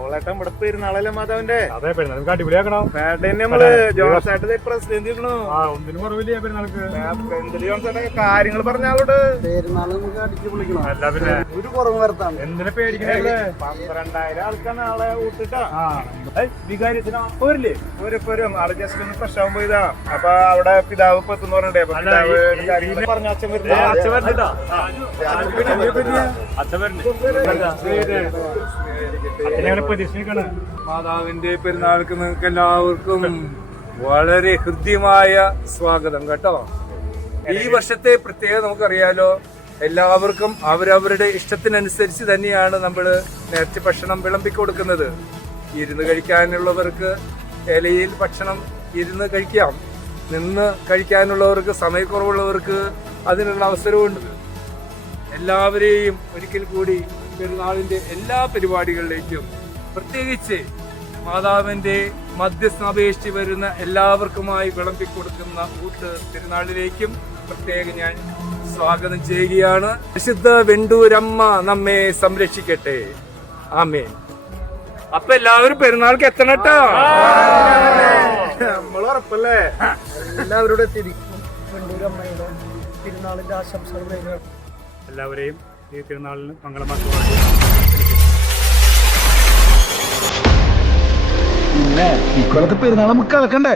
ഓളേട്ടൻ ഇവിടെ പെരുന്നാളല്ലേ മാതാവിന്റെ അതെ പെരുന്നാൾക്ക് അടിപൊളിയാക്കണം. നമ്മള് ജോൺസേട്ട പ്രസിഡന്റ് ഒന്നിനും കുറവില്ല പെരുന്നാൾക്ക്. ജോൺസേട്ട കാര്യങ്ങൾ പറഞ്ഞാലോട് പെരുന്നാൾ നമുക്ക് അടിച്ചു പൊളിക്കണം. അല്ല പിന്നെ ഒരു കുറവ് വരുത്താൻ എന്തിനാ പേടിക്കണേ? 12,000 ആൾക്കാണ് ആളെ കൂട്ടിട്ടാ വികാരിച്ചിനാ പോരില്ലേ പോരും ആള് ജസ്റ്റ് ഒന്ന് ഫ്രഷ് ആവുമ്പോ ഇതാ. അപ്പൊ അവിടെ പിതാവ് ഇപ്പൊ എത്തുന്ന പറഞ്ഞേ പറഞ്ഞ അച്ഛൻ മാതാവിന്റെ പെരുന്നാൾക്ക് നിങ്ങൾക്ക് എല്ലാവർക്കും വളരെ ഹൃദ്യമായ സ്വാഗതം കേട്ടോ. ഈ വർഷത്തെ പ്രത്യേകത നമുക്കറിയാലോ. എല്ലാവർക്കും അവരവരുടെ ഇഷ്ടത്തിനനുസരിച്ച് തന്നെയാണ് നമ്മൾ നേർച്ച ഭക്ഷണം വിളമ്പിക്കൊടുക്കുന്നത്. ഇരുന്ന് കഴിക്കാനുള്ളവർക്ക് ഇലയിൽ ഭക്ഷണം ഇരുന്ന് കഴിക്കാം. നിന്ന് കഴിക്കാനുള്ളവർക്ക്, സമയക്കുറവുള്ളവർക്ക് അതിനുള്ള അവസരമുണ്ട്. എല്ലാവരെയും ഒരിക്കൽ കൂടി പെരുന്നാളിന്റെ എല്ലാ പരിപാടികളിലേക്കും, പ്രത്യേകിച്ച് മാതാവിന്റെ മധ്യസ്ഥ അപേക്ഷിച്ച് വരുന്ന എല്ലാവർക്കുമായി വിളമ്പിക്കൊടുക്കുന്ന ഊട്ട് പെരുന്നാളിലേക്കും പ്രത്യേകം ഞാൻ സ്വാഗതം ചെയ്യുകയാണ്. വിശുദ്ധ വെണ്ടൂരമ്മ നമ്മെ സംരക്ഷിക്കട്ടെ. ആമേൻ. അപ്പൊ എല്ലാവരും പെരുന്നാൾക്ക് എത്തണട്ടോ. നമ്മൾ ഉറപ്പല്ലേ? എല്ലാവരുടെ തിരിക്കും വെണ്ടൂരമ്മയുടെ തിരുനാളിന്റെ ആശംസകൾ നേരുക. എല്ലാവരെയും ഈ തിരുനാളിന് മംഗളമാക്കുവാൻ പിന്നെ ഇക്കൊല്ലത്തെ പെരുന്നാൾ നമുക്ക് കളക്കണ്ടേ?